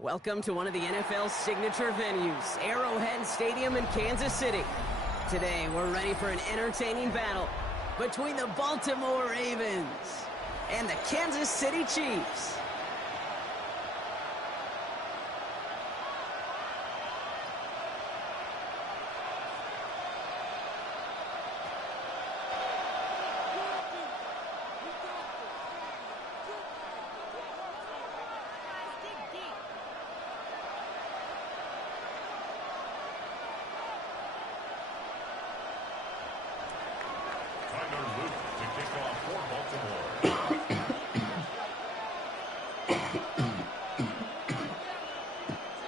Welcome to one of the NFL's signature venues, Arrowhead Stadium in Kansas City. Today, we're ready for an entertaining battle between the Baltimore Ravens and the Kansas City Chiefs.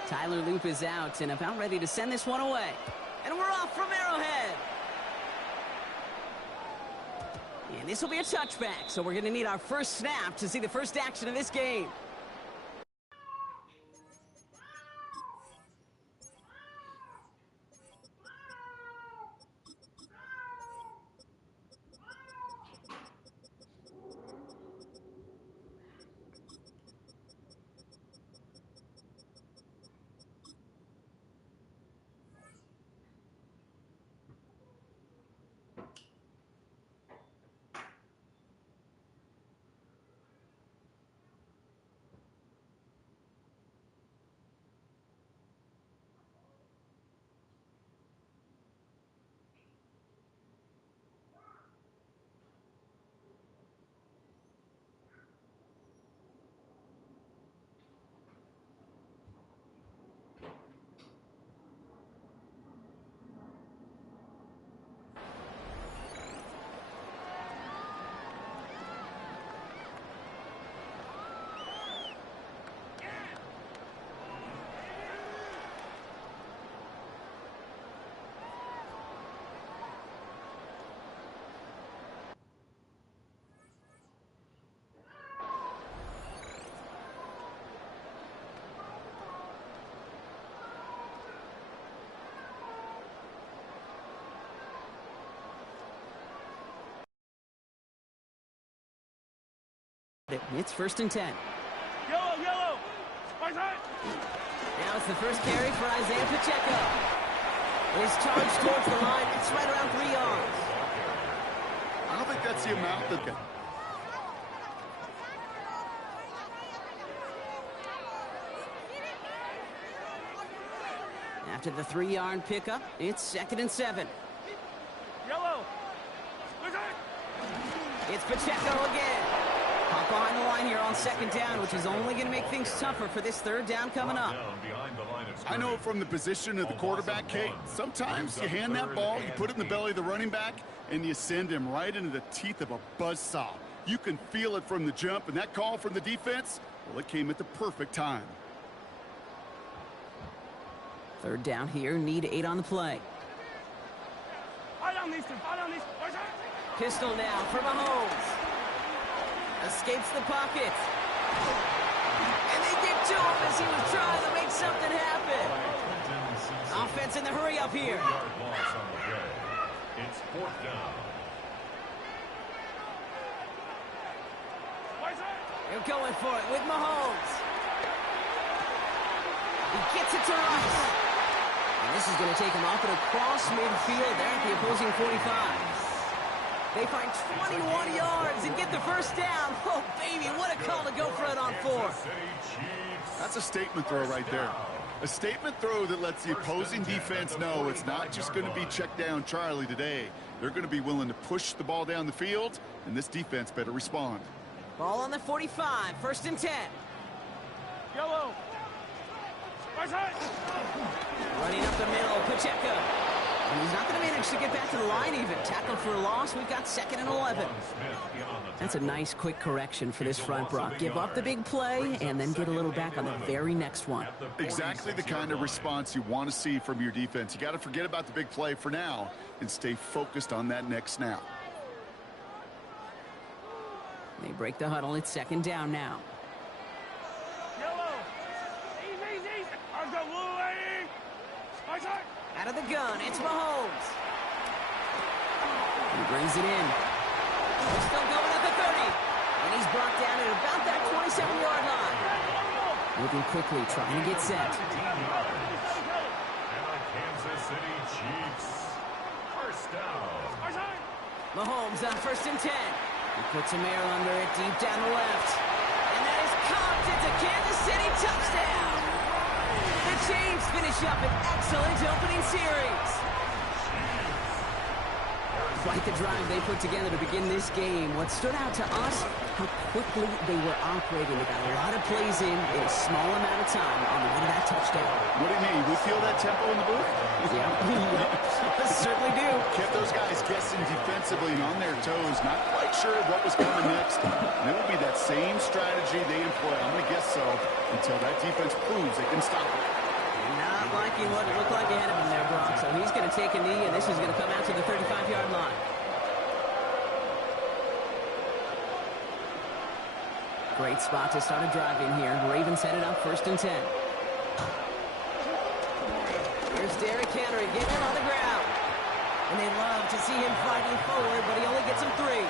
Tyler Loop is out and about ready to send this one away. And we're off from Arrowhead. And this will be a touchback, so we're going to need our first snap to see the first action of this game. It's 1st and 10. Yellow! Now it's the first carry for Isaiah Pacheco. His charge towards the line. It's right around 3 yards. I don't think that's the amount that... After the 3-yard pickup, it's 2nd and 7. Yellow! It's Pacheco again. Hop behind the line here on 2nd down, which is only going to make things tougher for this 3rd down coming up. I know from the position of the quarterback, Kate, sometimes you hand that ball, you put it in the belly of the running back, and you send him right into the teeth of a buzzsaw. You can feel it from the jump, and that call from the defense, well, it came at the perfect time. 3rd down here, need 8 on the play. Pistol now for Mahomes. Escapes the pocket. And they get to him as he was trying to make something happen. Offense in the hurry up here. It's 4th down. They're going for it with Mahomes. He gets it to Rice. And this is going to take him off and across midfield there at the opposing 45. They find 21 yards and get the 1st down. Oh, baby, what a call to go for it on 4th. That's a statement throw right there. A statement throw that lets the opposing defense know it's not just going to be check down Charlie today. They're going to be willing to push the ball down the field, and this defense better respond. Ball on the 45, 1st and 10. Yellow! Running up the middle, Pacheco. And he's not going to manage to get back to the line even. Tackled for a loss. We've got 2nd and 11. That's a nice quick correction for this front, Brock. Give up the big play and then get a little back on the very next one. Exactly the kind of response you want to see from your defense. You got to forget about the big play for now and stay focused on that next snap. They break the huddle. It's 2nd down now. Out of the gun, it's Mahomes. He brings it in. They're still going at the 30. And he's brought down at about that 27-yard line. Moving quickly, trying to get set. Kansas City Chiefs. First down. Mahomes on 1st and 10. He puts him air under it deep down the left. And that is caught. It's a Kansas City touchdown. The Chiefs finish up an excellent opening series. Quite the drive they put together to begin this game. What stood out to us, how quickly they were operating. They got a lot of plays in a small amount of time on the way to that touchdown. What do you mean? We feel that tempo in the booth? Yeah, certainly do. Kept those guys guessing defensively and on their toes, not quite sure what was coming next. And it will be that same strategy they employ, I'm going to guess so, until that defense proves they can stop it. Not liking what it looked like ahead of him there, Brock. So he's going to take a knee, and this is going to come out to the 35-yard line. Great spot to start a drive in here. Ravens headed up 1st and 10. Here's Derrick Henry getting him on the ground. And they love to see him fighting forward, but he only gets him 3.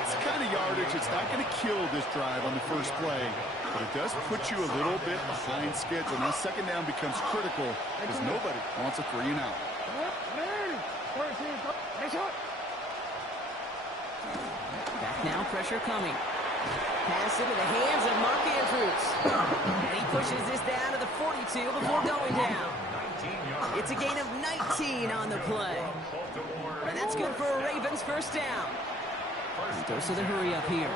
That's the kind of yardage. It's not going to kill this drive on the first play, but it does put you a little bit behind schedule. Now 2nd down becomes critical because nobody wants a 3 and out. Back now, pressure coming. Pass into the hands of Mark Andrews. And he pushes this down to the 42 before going down. It's a gain of 19 on the play. And that's good for a Ravens 1st down. Dose of the hurry up here.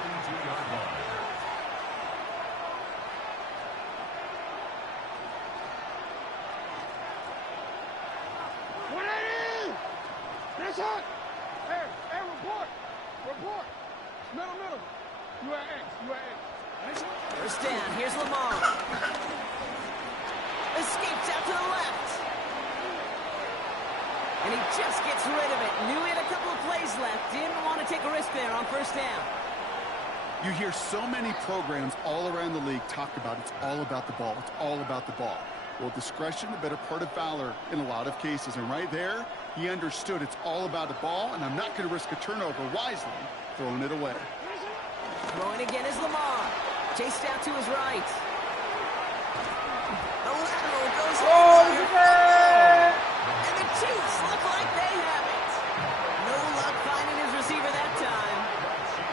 Report. Middle. You at X. 1st down. Here's Lamar. Escapes out to the left. And he just gets rid of it. Knew he had a couple of plays left. Didn't want to take a risk there on 1st down. You hear so many programs all around the league talk about it's all about the ball. It's all about the ball. Well, discretion, the better part of valor in a lot of cases. And right there, he understood it's all about the ball, and I'm not going to risk a turnover wisely, throwing it away. Throwing again is Lamar. Chased out to his right. The lateral goes and the Chiefs look like they have it. No luck finding his receiver that time.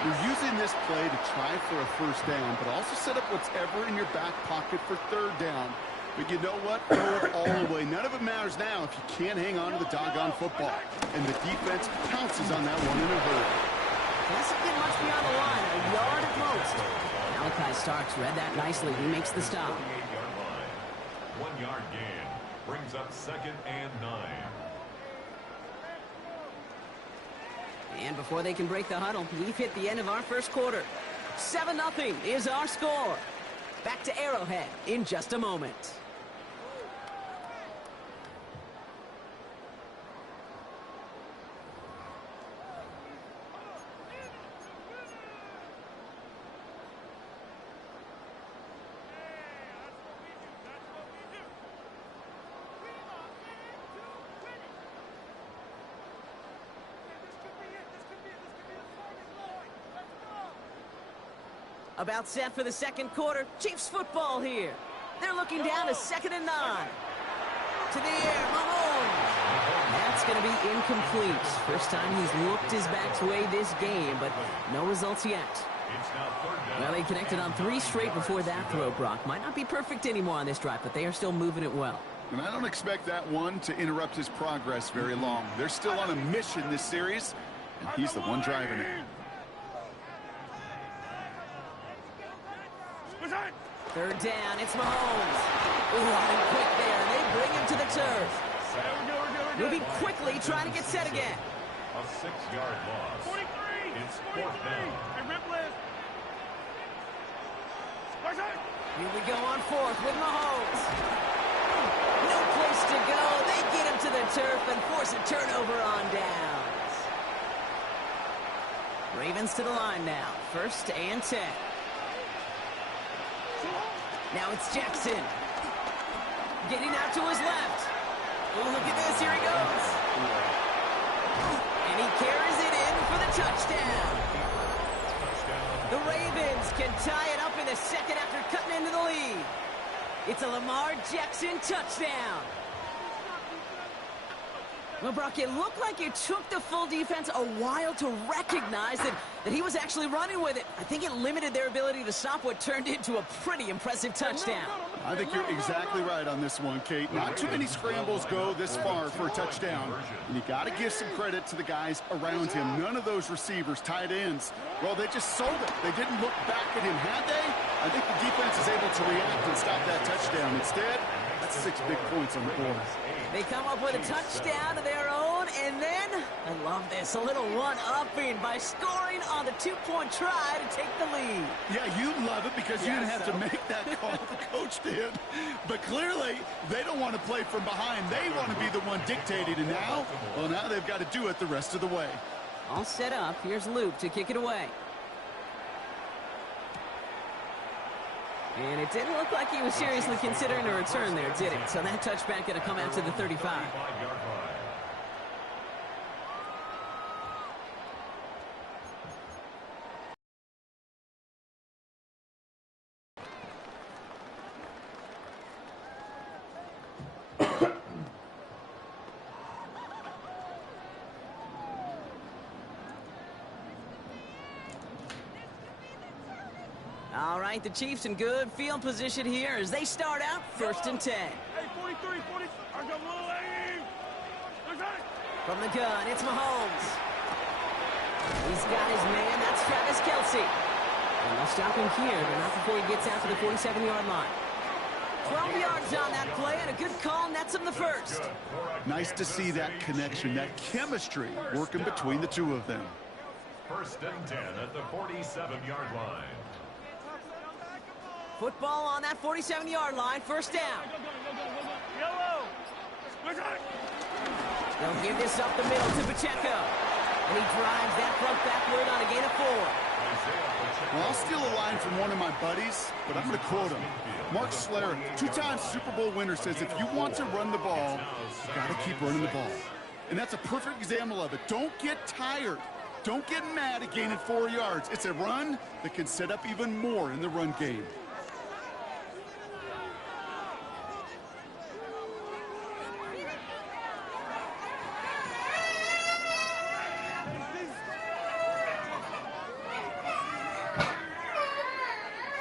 You're using this play to try for a 1st down, but also set up whatever in your back pocket for 3rd down. But you know what? Throw it all away. None of it matters now if you can't hang on to the doggone football. And the defense pounces on that one in a hurry. Doesn't get much beyond the line, a yard at most. Malachi Starks read that nicely. He makes the stop. 1 yard gain brings up 2nd and 9. And before they can break the huddle, we've hit the end of our 1st quarter. 7-0 is our score. Back to Arrowhead in just a moment. About set for the 2nd quarter. Chiefs football here. They're looking down to 2nd and 9. To the air, Mahomes. That's going to be incomplete. First time he's looked his back way this game, but no results yet. Well, they connected on 3 straight before that throw, Brock. Might not be perfect anymore on this drive, but they are still moving it well. And I don't expect that one to interrupt his progress very long. They're still on a mission this series, and he's the one driving it. 3rd down, it's Mahomes. Running quick there, and they bring him to the turf. Moving quickly, trying to get set again. A 6-yard loss. 43. It's 4th down. Here we go on 4th with Mahomes. No place to go. They get him to the turf and force a turnover on downs. Ravens to the line now. 1st and 10. Now it's Jackson. Getting out to his left. Oh, look at this. Here he goes. And he carries it in for the touchdown. The Ravens can tie it up in the 2nd after cutting into the lead. It's a Lamar Jackson touchdown. Well, Brock, it looked like it took the full defense a while to recognize that he was actually running with it. I think it limited their ability to stop what turned into a pretty impressive touchdown. I think you're exactly right on this one, Kate. Not too many scrambles go this far for a touchdown. And you got to give some credit to the guys around him. None of those receivers, tight ends, well, they just sold it. They didn't look back at him, had they? I think the defense is able to react and stop that touchdown. Instead, that's 6 big points on the board. They come up with a touchdown of their own, and then, I love this, a little one-upping by scoring on the 2-point try to take the lead. Yeah, you love it because you didn't have to make that call. The coach did. But clearly, they don't want to play from behind. They want to be the one dictating. And now, well, now they've got to do it the rest of the way. All set up. Here's Luke to kick it away. And it didn't look like he was seriously considering a return there, did it? So that touchback going to come out to the 35. All right, the Chiefs in good field position here as they start out 1st and 10. Hey, 43, 40. I got little lane. From the gun, it's Mahomes. He's got his man. That's Travis Kelce. And they'll stop him here, but not before he gets out to the 47-yard line. 12 yards on that play, and a good call nets him the first. Nice to see that connection, that chemistry working between the two of them. 1st and 10 at the 47-yard line. Football on that 47-yard line, 1st down. Yellow. They'll give this up the middle to Pacheco. And he drives that front backward on a gain of 4. Well, I'll steal a line from one of my buddies, but I'm going to quote him. Mark Schlereth, 2-time Super Bowl winner, says if you want to run the ball, you got to keep running the ball. And that's a perfect example of it. Don't get tired. Don't get mad at gaining 4 yards. It's a run that can set up even more in the run game.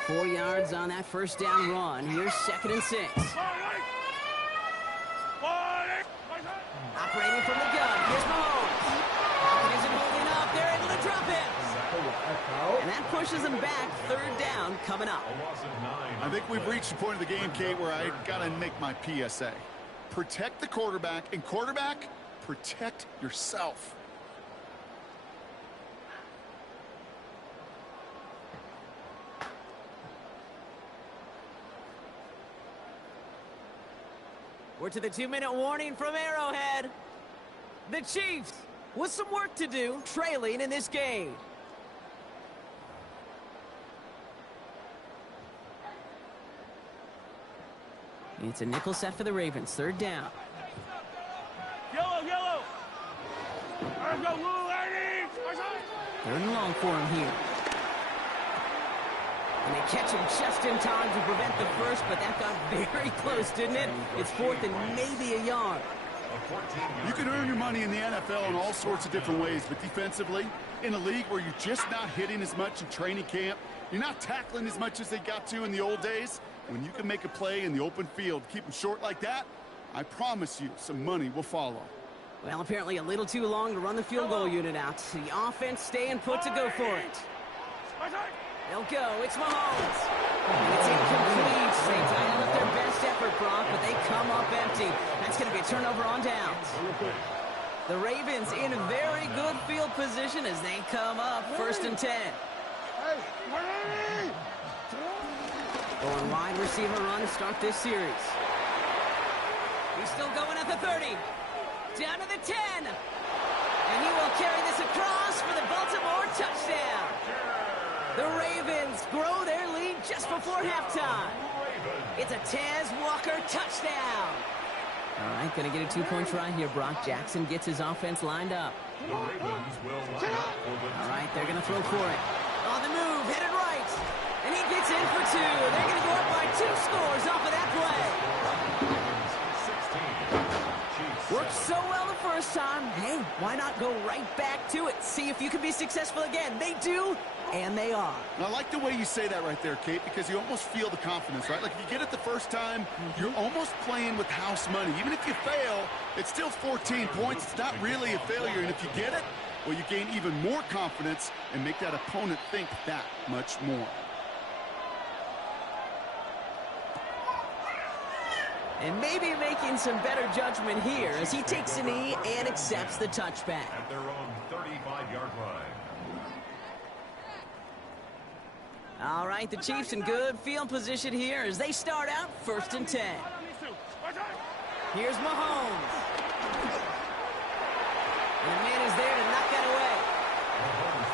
Four yards on that 1st down run. Here's 2nd and 6. Operating from the gun. Here's Mahomes. Falcons isn't holding up. They're able to drop it. And that pushes them back. 3rd down coming up. I think we've reached the point of the game, Kate, where I got to make my PSA. Protect the quarterback, and quarterback, protect yourself. We're to the 2-minute warning from Arrowhead. The Chiefs with some work to do, trailing in this game. It's a nickel set for the Ravens. 3rd down. Yellow. I got little lane. 3rd and long for him here. And they catch him just in time to prevent the first, but that got very close, didn't it? It's 4th and maybe a yard. You can earn your money in the NFL in all sorts of different ways, but defensively, in a league where you're just not hitting as much in training camp, you're not tackling as much as they got to in the old days, when you can make a play in the open field, keep them short like that, I promise you some money will follow. Well, apparently a little too long to run the field goal unit out. The offense staying put to go for it. They'll go. It's Mahomes. It's incomplete. They dial up their best effort, Brock, but they come up empty. That's going to be a turnover on downs. The Ravens in a very good field position as they come up 1st and 10. Going wide receiver run to start this series. He's still going at the 30. Down to the 10. And he will carry this across for the Baltimore touchdown. The Ravens grow their lead just before halftime. It's a Tez Walker touchdown. All right, going to get a 2-point try here. Brock Jackson gets his offense lined up. The Ravens will line up for the All right, they're going to throw for it. On the move, headed right. And he gets in for 2. They're going to go up by 2 scores off of that play. Worked so well the first time. Hey, why not go right back to it? See if you can be successful again. They do, and they are. And I like the way you say that right there, Kate, because you almost feel the confidence, right? Like if you get it the first time, you're almost playing with house money. Even if you fail, it's still 14 points. It's not really a failure. And if you get it, well, you gain even more confidence and make that opponent think that much more. And maybe making some better judgment here as he takes a knee and accepts the touchback. At their own 35-yard line. All right, the Chiefs in good field position here as they start out 1st and 10. Here's Mahomes. And the man is there to knock that away.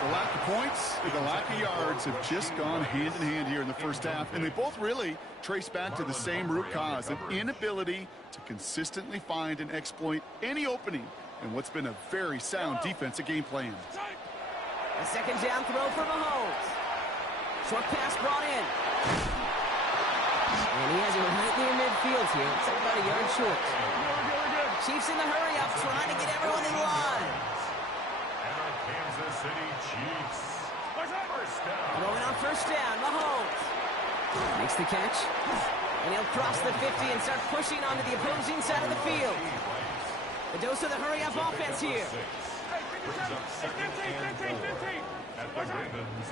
The lack of points and the lack of yards have just gone hand in hand here in the first half, and they both really trace back to the same root cause, an inability to consistently find and exploit any opening in what's been a very sound defensive game plan. A 2nd down throw for Mahomes. Short pass brought in. And he has it right near midfield here. It's about a yard short. Chiefs in the hurry up, trying to get everyone in line. Kansas City Chiefs. First down. Throwing on 1st down, Mahomes. Makes the catch. And he'll cross the 50 and start pushing onto the opposing side of the field. The dose of the hurry-up offense here.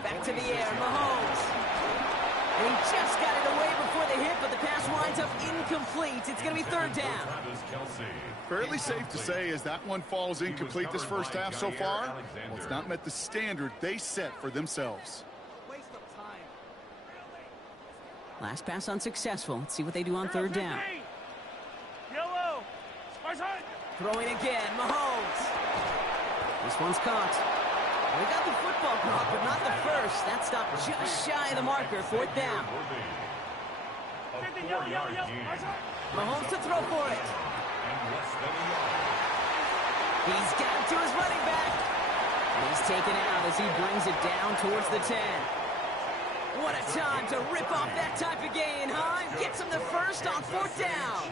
Back to the air, Mahomes. And he just got it away before the hit, but the pass winds up incomplete. It's going to be 3rd down. Fairly safe to say as that one falls incomplete this first half so far, well, it's not met the standard they set for themselves. Last pass unsuccessful. Let's see what they do on 3rd down. Yellow. Throwing again, Mahomes. This one's caught. We got the football caught, but not the first. That stopped just shy of the marker. 4th down. Mahomes to throw for it. He's got it to his running back. And he's taken out as he brings it down towards the 10. What a time to rip off that type of gain, huh? Gets him the first on 4th down.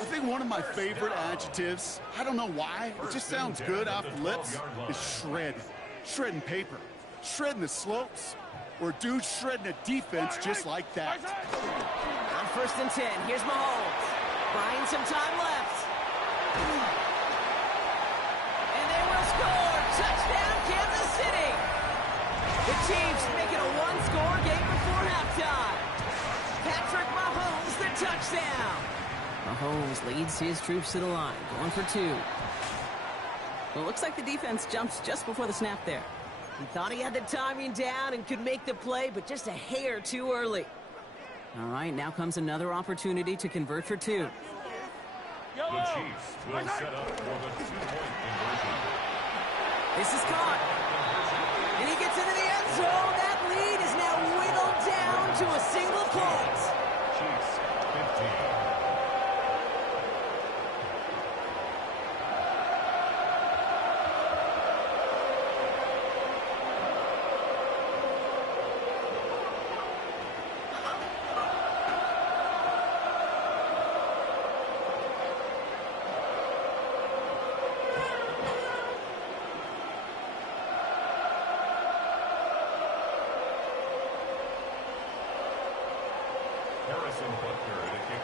I think one of my favorite adjectives, I don't know why, it just sounds good off the lips, is shred. Shredding paper. Shredding the slopes. Or dude shredding a defense just like that. On 1st and 10, here's Mahomes. Buying some time left. And they will score. Touchdown, Kansas City. The Chiefs make it a one-score game before halftime. Patrick Mahomes, the touchdown. Mahomes leads his troops to the line, going for 2. Well, it looks like the defense jumps just before the snap there. He thought he had the timing down and could make the play, but just a hair too early. All right, now comes another opportunity to convert for 2. The Chiefs will set up for the 2-point conversion. This is caught. And he gets into the end zone. That lead is now whittled down to a single point. Chiefs 15.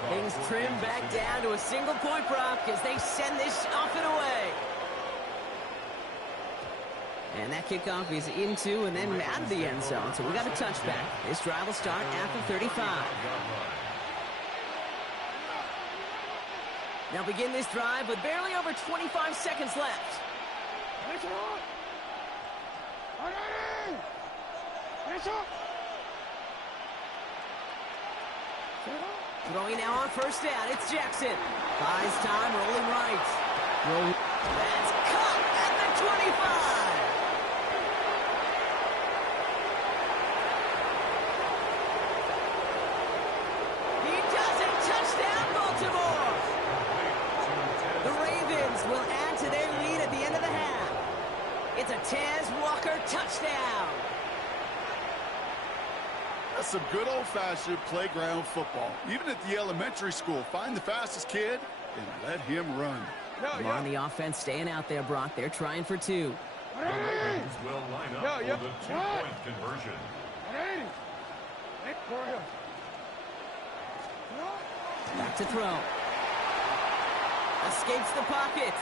Things trim back down to a single point, Brock, as they send this off and away. And that kickoff is into and then out of the end zone. So we got a touchback. This drive will start at the 35. They'll begin this drive with barely over 25 seconds left. Throwing now on 1st down. It's Jackson. Buys time, rolling right. That's caught at the 25. He does it. Touchdown, Baltimore. The Ravens will add to their lead at the end of the half. It's a Tez Walker touchdown. Yeah, some good old-fashioned playground football. Even at the elementary school, find the fastest kid and let him run. Lamar on the offense staying out there, Brock. They're trying for two. The Ravens will line up for the two-point conversion. Back to throw. Escapes the pocket.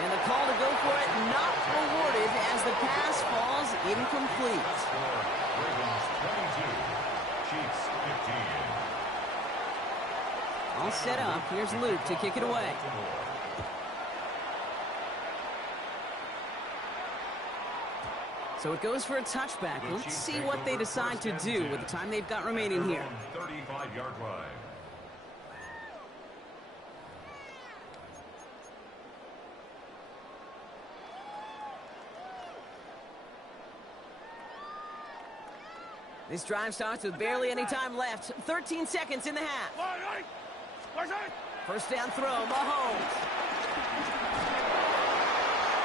And the call to go for it not rewarded as the pass falls incomplete. Score, Ravens 22, Chiefs 15. All set up. Here's Luke to kick it away. So it goes for a touchback. Let's see what they decide to do with the time they've got remaining here. 35-yard line. This drive starts with barely any time left. 13 seconds in the half. First down throw, Mahomes.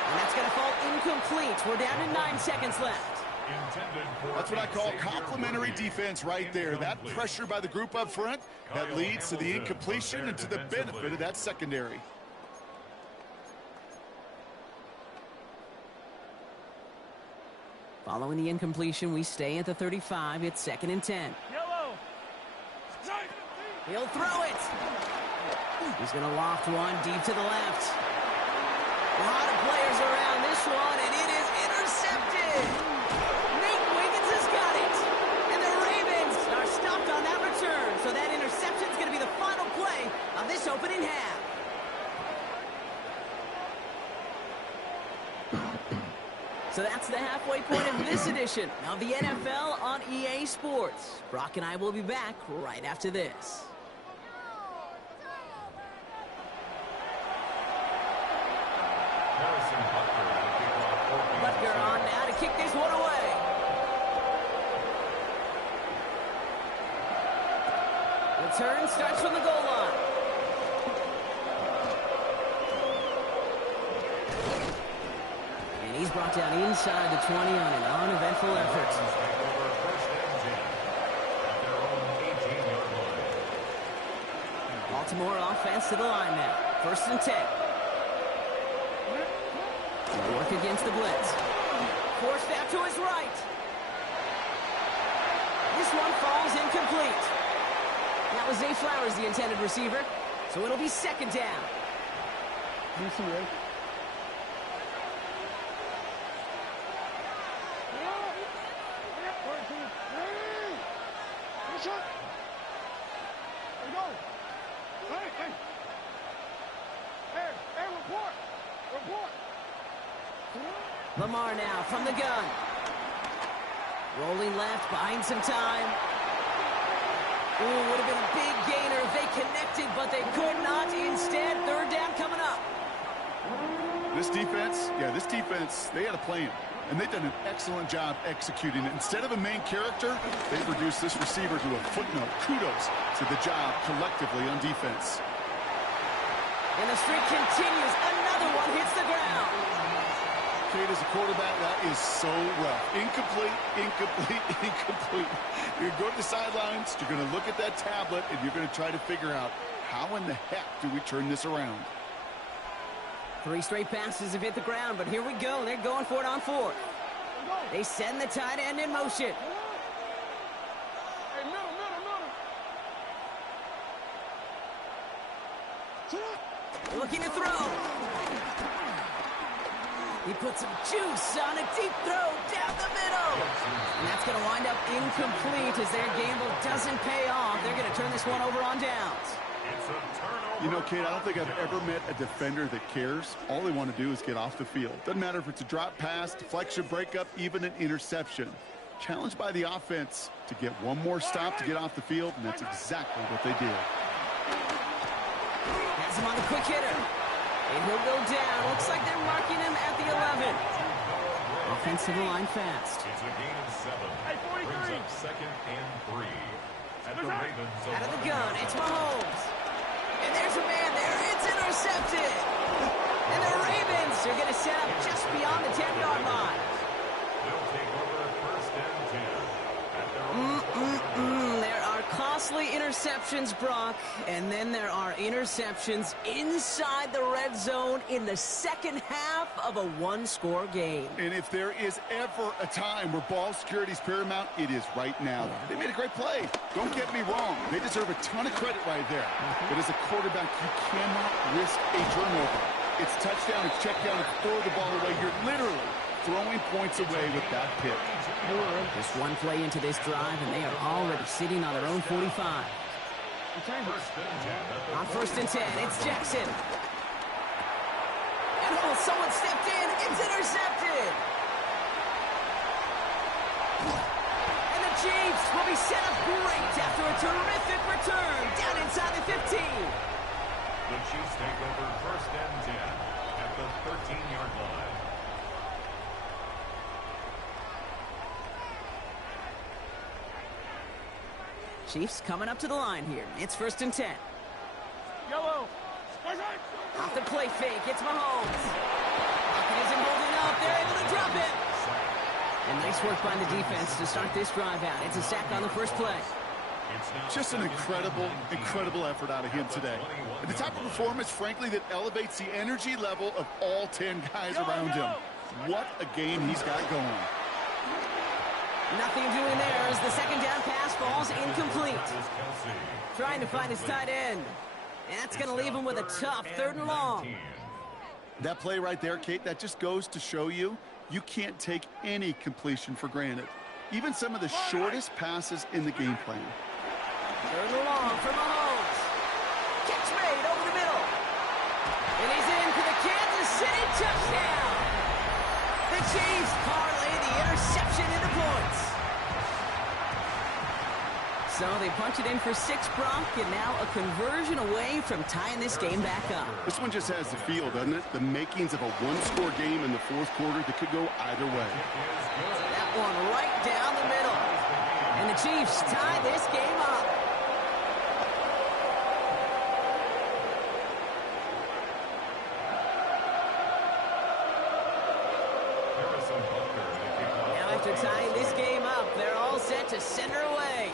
And that's going to fall incomplete. We're down to 9 seconds left. That's what I call complimentary defense right there. That pressure by the group up front, that leads to the incompletion and to the benefit of that secondary. Following the incompletion, we stay at the 35. It's 2nd and 10. He'll throw it. He's going to loft one deep to the left. A lot of players around this one, and it is intercepted. Nate Wiggins has got it. And the Ravens are stopped on that return. So that interception is going to be the final play of this opening half. So that's the halfway point of this edition of the NFL on EA Sports. Brock and I will be back right after this. Butker on now to kick this one away. Return starts from the goal line. He's brought down inside the 20 on an uneventful effort. Baltimore offense to the line now. 1st and 10. Work against the blitz. Forced out to his right. This one falls incomplete. That was Zay Flowers, the intended receiver. So it'll be 2nd down. Lamar now from the gun. Rolling left, buying some time. Ooh, would have been a big gainer if they connected, but they could not. Instead, 3rd down coming up. This defense, they had a plan. And they've done an excellent job executing it. Instead of a main character, they've reduced this receiver to a footnote. Kudos to the job collectively on defense. And the streak continues. Another one hits the ground. Kate, as a quarterback, that is so rough. Incomplete, incomplete, incomplete. You're going to go to the sidelines, you're going to look at that tablet, and you're going to try to figure out how in the heck do we turn this around. 3 straight passes have hit the ground, but here we go. They're going for it on 4th. They send the tight end in motion. Looking to throw. He puts some juice on a deep throw down the middle. And that's going to wind up incomplete as their gamble doesn't pay off. They're going to turn this one over on downs. You know, Kate, I don't think I've ever met a defender that cares. All they want to do is get off the field. Doesn't matter if it's a drop pass, deflection, breakup, even an interception. Challenged by the offense to get one more stop to get off the field, and that's exactly what they did. Has him on a quick hitter. And he'll go down. Looks like they're marking him at the 11. Offensive line fast. It's a gain of 7. Brings up 2nd and 3. At the Ravens. Out of the gun, it's Mahomes. And there's a man there. It's intercepted. And the Ravens are going to set up just beyond the 10-yard line. They'll take over 1st interceptions, Brock, and then there are interceptions inside the red zone in the second half of a one-score game. And if there is ever a time where ball security is paramount, it is right now. They made a great play. Don't get me wrong. They deserve a ton of credit right there. But as a quarterback, you cannot risk a turnover. It's touchdown, it's check down, it's throw the ball away. You're literally throwing points away with that pick. Just one play into this drive, and they are already sitting on their own 45. On 1st and 10, it's Jackson. And someone stepped in. It's intercepted. And the Chiefs will be set up great after a terrific return down inside the 15. The Chiefs take over 1st and 10 at the 13-yard line. Chiefs coming up to the line here. It's 1st and 10. Yellow. Off the play fake, it's Mahomes. Pocket isn't holding up. They're able to drop it. And nice work by the defense to start this drive out. It's a sack on the first play. Just an incredible effort out of him today. And the type of performance, frankly, that elevates the energy level of all 10 guys around him. What a game he's got going. Nothing doing there as the second down pass falls incomplete. Trying to find his tight end. And that's going to leave him with a tough 3rd and long. That play right there, Kate, that just goes to show you can't take any completion for granted. Even some of the shortest passes in the game plan. 3rd and long for Mahomes. Catch made over the middle. And he's in for the Kansas City touchdown. The Chiefs parlay the interception into points. So they punch it in for 6, Brock, and now a conversion away from tying this game back up. This one just has the feel, doesn't it? The makings of a one-score game in the 4th quarter that could go either way. That one right down the middle. And the Chiefs tie this game up. Now after tying this game up, they're all set to send her away.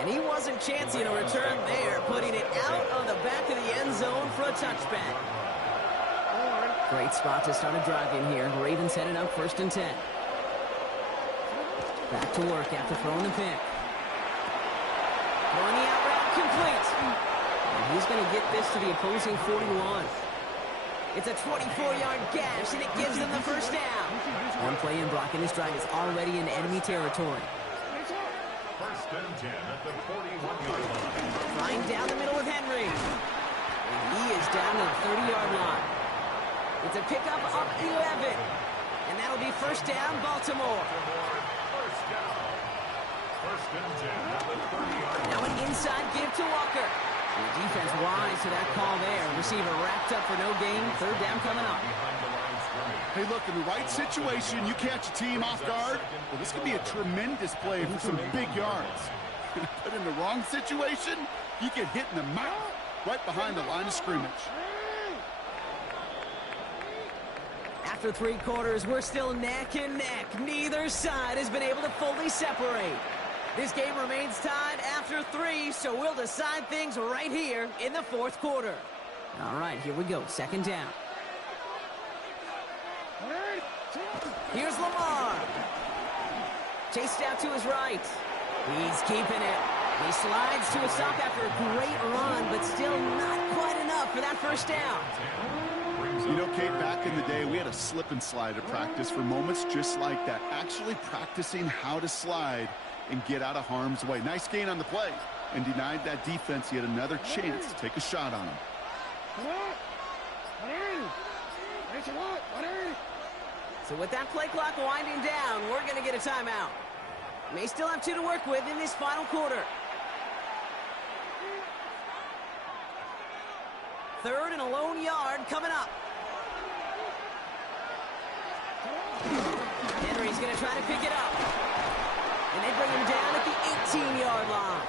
And he wasn't chancing a return there, putting it out of the back of the end zone for a touchback. Great spot to start a drive in here. Ravens headed up 1st and 10. Back to work after throwing the pick. Throwing the out route complete. And he's going to get this to the opposing 41. It's a 24-yard gash, and it gives them the first down. One play in, Brock, and this drive is already in enemy territory. 1st and 10 at the 41-yard line. Flying down the middle with Henry. And he is down to the 30-yard line. It's a pickup of 11. And that'll be 1st down, Baltimore. 1st down. 1st and 10 at the 30-yard line. Now an inside give to Walker. And the defense wise to that call there. Receiver wrapped up for no gain. 3rd down coming up. Hey, look, in the right situation, you catch a team off guard. Well, this could be a tremendous play for some big yards. But in the wrong situation, you get hit in the mouth right behind the line of scrimmage. After 3 quarters, we're still neck and neck. Neither side has been able to fully separate. This game remains tied after 3, so we'll decide things right here in the 4th quarter. All right, here we go. 2nd down. Here's Lamar. Chased out to his right. He's keeping it. He slides to a stop after a great run, but still not quite enough for that 1st down. You know, Kate, back in the day, we had a slip and slide at practice for moments just like that. Actually practicing how to slide and get out of harm's way. Nice gain on the play, and denied that defense yet another chance to take a shot on him. So with that play clock winding down, we're going to get a timeout. May still have 2 to work with in this final quarter. 3rd and a lone yard coming up. Henry's going to try to pick it up. And they bring him down at the 18-yard line.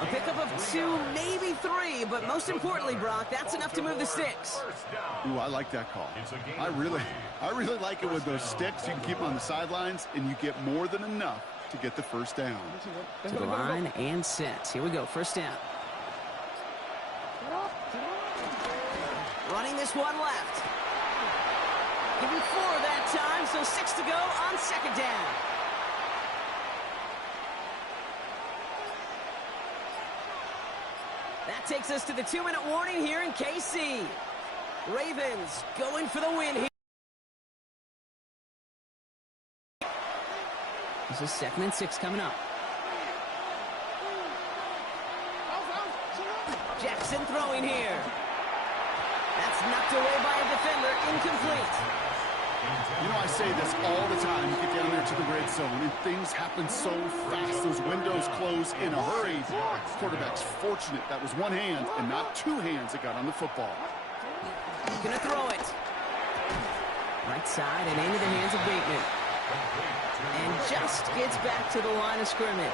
A pickup of 2, maybe 3, but most importantly, Brock, that's enough to move the sticks. Ooh, I like that call. I really like it with those sticks. You can keep them on the sidelines, and you get more than enough to get the first down. To the line and set. Here we go, first down. Running this one left. Give him 4 that time, so 6 to go on second down. That takes us to the 2-minute warning here in KC. Ravens going for the win here. This is 2nd and 6 coming up. Jackson throwing here. That's knocked away by a defender, incomplete. You know, I say this all the time. You get down there to the red zone, and things happen so fast. Those windows close in a hurry. Quarterback's fortunate that was one hand and not 2 hands that got on the football. Gonna throw it. Right side and into the hands of Bateman. And just gets back to the line of scrimmage.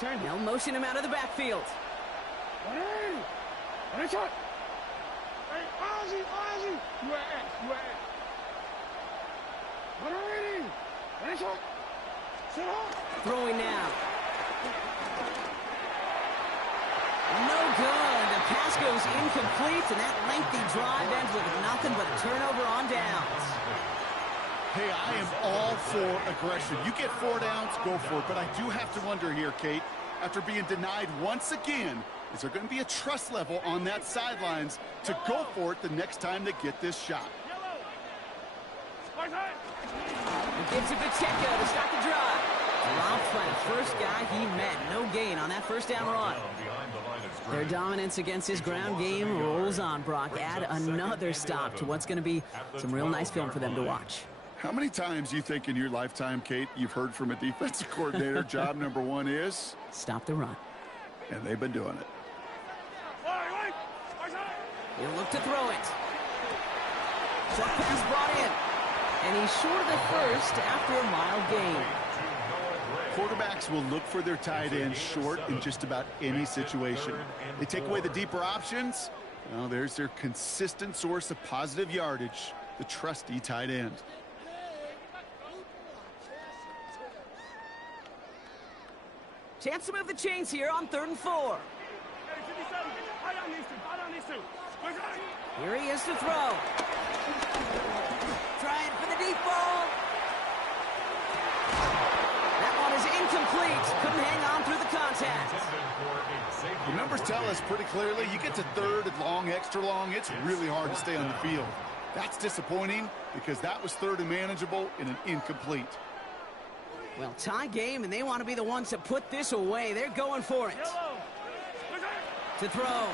They'll motion him out of the backfield. Throwing now. No good. The pass goes incomplete, and that lengthy drive ends with nothing but a turnover on downs. Hey, I am all for aggression. You get 4 downs, go for it. But I do have to wonder here, Kate, after being denied once again, is there going to be a trust level on that sidelines to go for it the next time they get this shot? He gives it to Pacheco to start the drive. Dropped by the first guy he met. No gain on that first down run. Their dominance against his ground game rolls on, Brock. Add another stop to what's going to be some real nice film for them to watch. How many times do you think in your lifetime, Kate, you've heard from a defensive coordinator, job number 1 is? Stop the run. And they've been doing it. He'll look to throw it. Short pass brought in. And he's short of the first after a mild gain. Quarterbacks will look for their tight end short in just about any situation. They take away the deeper options. Well, there's their consistent source of positive yardage, the trusty tight end. Chance to move the chains here on 3rd and 4. Here he is to throw. Trying for the deep ball. That one is incomplete. Couldn't hang on through the contact. The numbers tell us pretty clearly, you get to 3rd and long, extra long, it's really hard to stay on the field. That's disappointing because that was 3rd and manageable in an incomplete. Well, tie game, and they want to be the ones to put this away. They're going for it. To throw.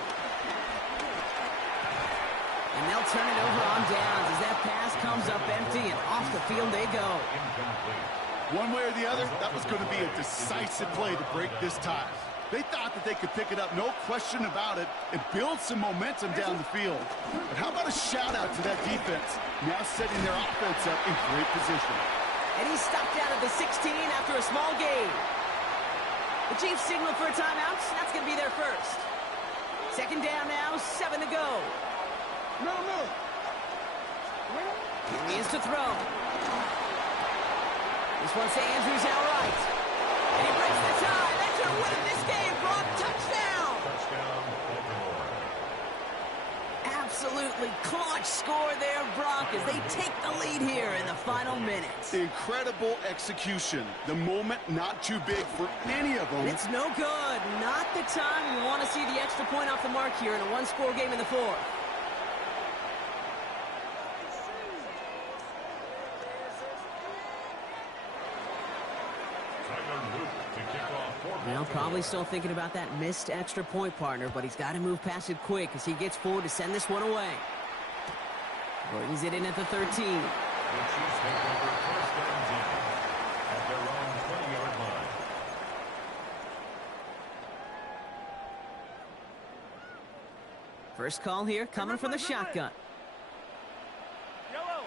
And they'll turn it over on downs as that pass comes up empty, and off the field they go. One way or the other, that was going to be a decisive play to break this tie. They thought that they could pick it up, no question about it, and build some momentum down the field. But how about a shout-out to that defense, now setting their offense up in great position. And he's stopped out at the 16 after a small gain. The Chiefs signal for a timeout. That's going to be their first. 2nd down now, 7 to go. Here he is to throw. This one's to Andrews outright. And he breaks the tie. That's going to win this game, Brock. Touchdown! Absolutely clutch score there, Brock, as they take the lead here in the final minutes. Incredible execution. The moment not too big for any of them. It's no good. Not the time you want to see the extra point off the mark here in a 1-score game in the 4th. Well, probably still thinking about that missed extra point, partner, but he's got to move past it quick as he gets forward to send this one away. Brings it in at the 13. The Chiefs take over 1st and 10 at their own 20-yard line. First call here coming from the shotgun. Yellow.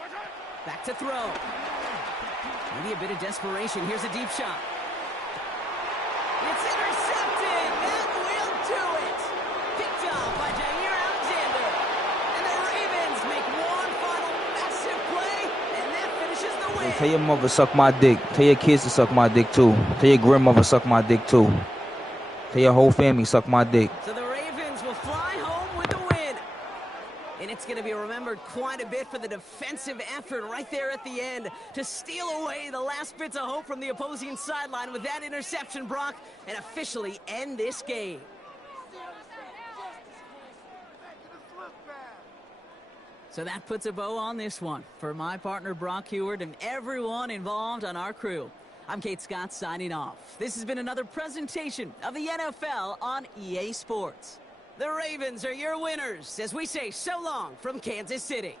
Watch out. Back to throw. Maybe a bit of desperation. Here's a deep shot. It's intercepted. That will do it. Picked off by Jair Alexander. And the Ravens make one final massive play, and that finishes the win. Hey, tell your mother suck my dick. Tell your kids to suck my dick too. Tell your grandmother suck my dick too. Tell your whole family suck my dick. So the Ravens will fly home with the win. And it's going to be remembered quite a bit for the defensive effort right there at the end to steal away the last bits of hope from the opposing sideline with that interception, Brock, and officially end this game. So that puts a bow on this one. For my partner, Brock Heward, and everyone involved on our crew, I'm Kate Scott signing off. This has been another presentation of the NFL on EA Sports. The Ravens are your winners as we say so long from Kansas City.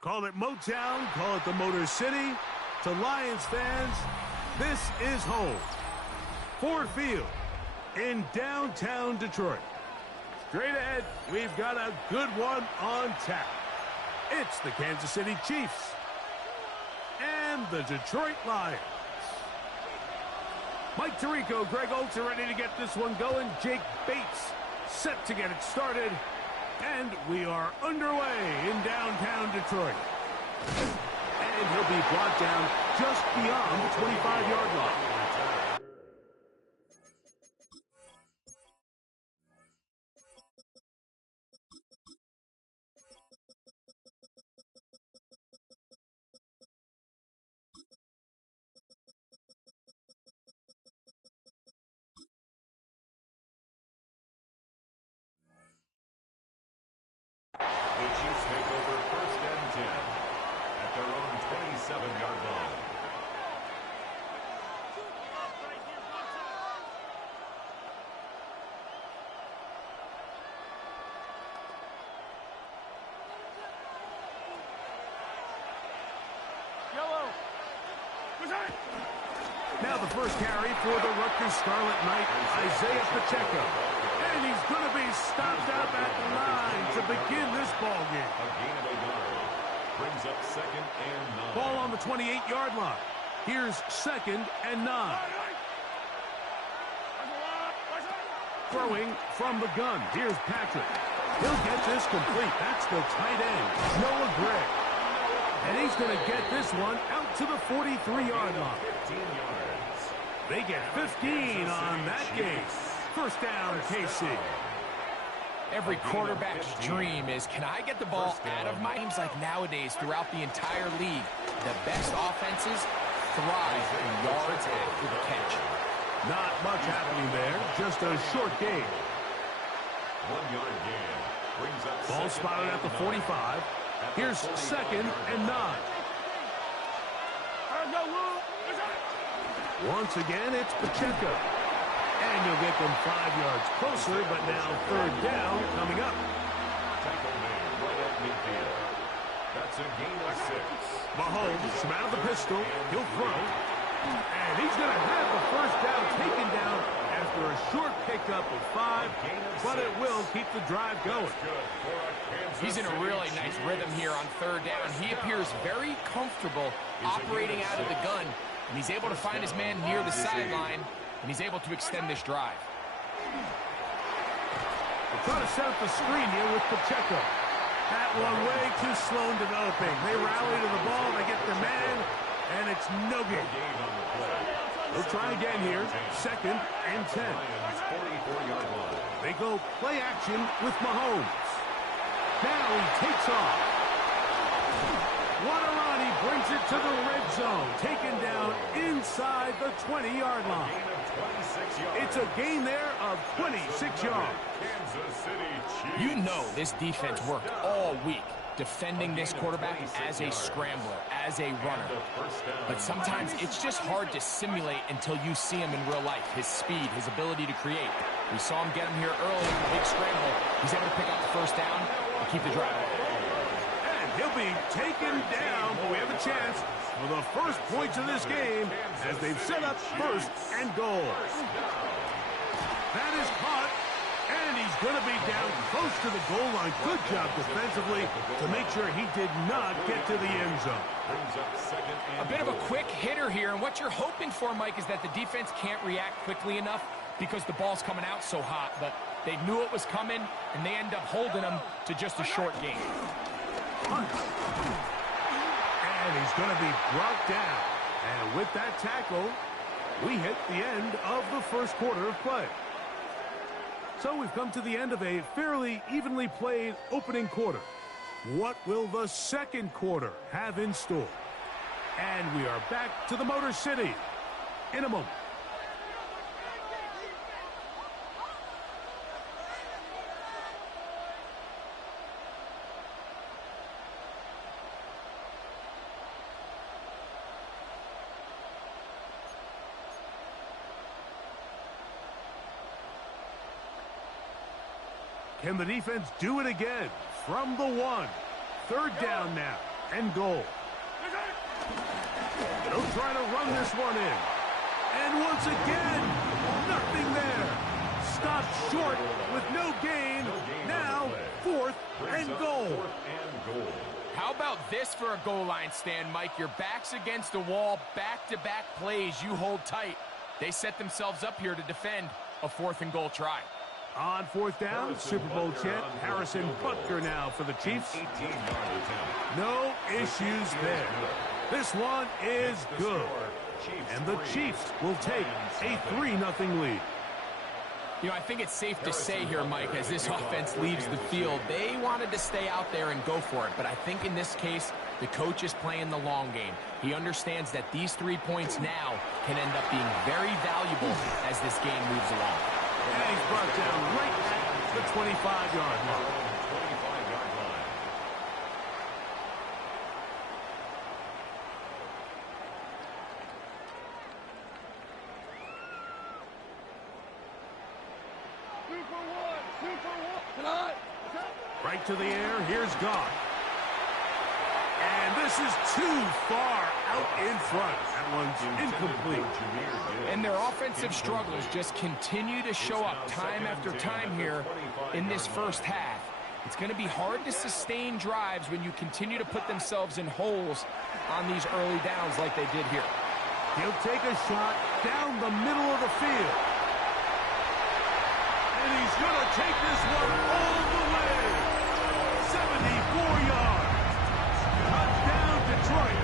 Call it Motown, call it the Motor City. To Lions fans, this is home. Ford Field in downtown Detroit. Straight ahead, we've got a good one on tap. It's the Kansas City Chiefs and the Detroit Lions. Mike Tirico, Greg Oates are ready to get this one going. Jake Bates set to get it started. And we are underway in downtown Detroit. And he'll be brought down just beyond the 25-yard line. The Chiefs take over first and 10 at their own 27-yard line. Now the first carry for the Rutgers Scarlet Knight, Isaiah Pacheco. And he's going to be stopped up at the line to begin this ball game. A gain of a yard. Brings up second and 9. Ball on the 28-yard line. Here's second and 9. Throwing from the gun. Here's Patrick. He'll get this complete. That's the tight end, Noah Gray. And he's going to get this one out to the 43-yard line. 15 yards. They get 15 on that game. First down, KC. Every quarterback's dream is, can I get the ball out of my teams? Like nowadays, throughout the entire league, the best offenses thrive in yards after the catch. Not much happening there. Just a short game. 1 yard gain. Brings up Ball spotted at the 45. Here's second and 9. Once again, it's Pacheco. And you'll get them 5 yards closer, but now third down coming up. Tackle made right at midfield. That's a gain of 6. Mahomes from out of the pistol. He'll throw. And he's going to have the first down taken down after a short pickup of 5, but it will keep the drive going. He's in a really nice rhythm here on third down. He appears very comfortable operating out of the gun, and he's able to find his man near the sideline, and he's able to extend this drive. They're trying to set up the screen here with Pacheco. That one way too slow in developing. They rally to the ball, they get their man, and it's no gain. They'll try again here, second and 10. They go play action with Mahomes. Now he takes off. Waterani brings it to the red zone, taken down inside the 20-yard line. It's a gain there of 26 yards. You know this defense worked all week defending this quarterback as a scrambler, as a runner. But sometimes it's just hard to simulate until you see him in real life. His speed, his ability to create. We saw him get him here early in the big scramble. He's able to pick up the first down and keep the drive going. And he'll be taken down, but we have a chance for the first points of this game as they've set up first and goal. That is caught. And he's going to be down close to the goal line. Good job defensively to make sure he did not get to the end zone. A bit of a quick hitter here, and what you're hoping for, Mike, is that the defense can't react quickly enough because the ball's coming out so hot. But they knew it was coming, and they end up holding him to just a short game. And he's going to be brought down. And with that tackle, we hit the end of the first quarter of play. So we've come to the end of a fairly evenly played opening quarter. What will the second quarter have in store? And we are back to the Motor City in a moment. Can the defense do it again from the 1? Third down now. and goal. They'll try to run this one in. And once again, nothing there. Stopped short with no gain. Now, 4th and goal. How about this for a goal line stand, Mike? Your back's against the wall, back-to-back plays you hold tight. They set themselves up here to defend a 4th and goal try. On 4th down, Super Bowl champ Harrison Butker now for the Chiefs. No issues there. This one is good. And the Chiefs will take a 3-0 lead. You know, I think it's safe to say here, Mike, as this offense leaves the field, they wanted to stay out there and go for it. But I think in this case, the coach is playing the long game. He understands that these 3 points now can end up being very valuable as this game moves along. And he's brought down right at the 25-yard line. Right to the air, here's God. And this is too far out in front. That one's incomplete. And their offensive struggles just continue to show up time after time here in this first half. It's going to be hard to sustain drives when you continue to put themselves in holes on these early downs like they did here. He'll take a shot down the middle of the field. And he's going to take this one all the way. 74 yards. Touchdown, Detroit.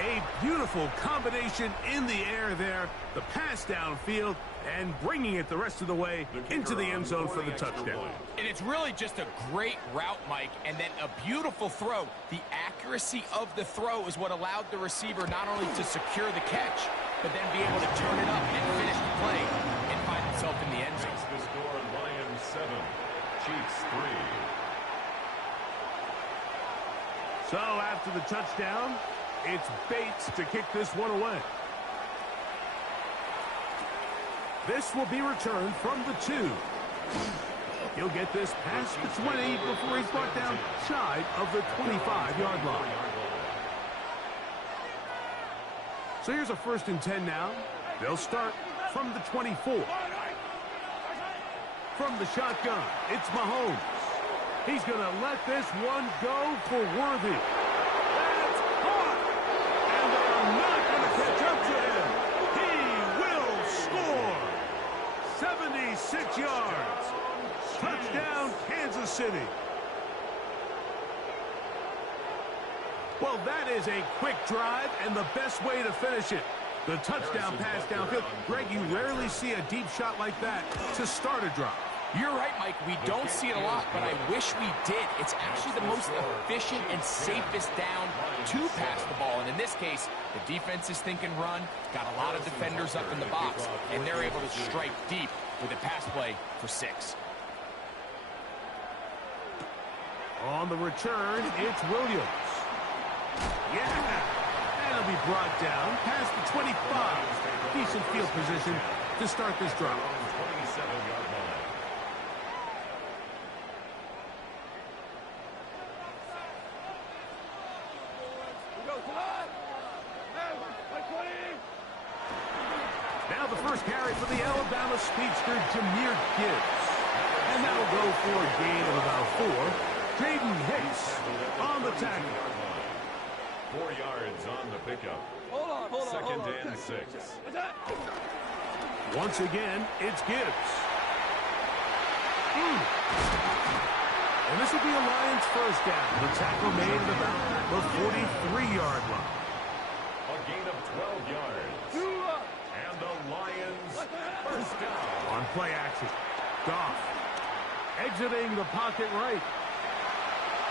A beautiful combination in the air there. The pass downfield and bringing it the rest of the way into the end zone for the touchdown. And it's really just a great route, Mike, and then a beautiful throw. The accuracy of the throw is what allowed the receiver not only to secure the catch, but then be able to turn it up and finish the play and find himself in the end zone. The score, Lions 7, Chiefs 3. So after the touchdown, it's Bates to kick this one away. This will be returned from the 2. He'll get this past the 20 before he's brought down shy of the 25-yard line. So here's a 1st and 10 now. They'll start from the 24. From the shotgun, it's Mahomes. He's going to let this one go for Worthy. That's caught! And they're not going to catch up to him. He will score. 76 yards. Touchdown, Kansas City. Well, that is a quick drive and the best way to finish it. The touchdown pass downfield. Greg, you rarely see a deep shot like that to start a drive. You're right, Mike. We don't see it a lot, but I wish we did. It's actually the most efficient and safest down to pass the ball. And in this case, the defense is thinking run, got a lot of defenders up in the box, and they're able to strike deep with a pass play for 6. On the return, it's Williams. Yeah, and it'll be brought down past the 25. Decent field position to start this drive. 27-yard line. Now the first carry for the Alabama speedster, Jahmyr Gibbs. And that'll go for a gain of about 4. Jaden Hicks on the tackle. 4 yards on the pickup. Second and 6. Once again, it's Gibbs. And this will be a Lions first down. The tackle made at about the 43-yard line. A gain of 12 yards. And the Lions first down. On play action, Goff exiting the pocket right.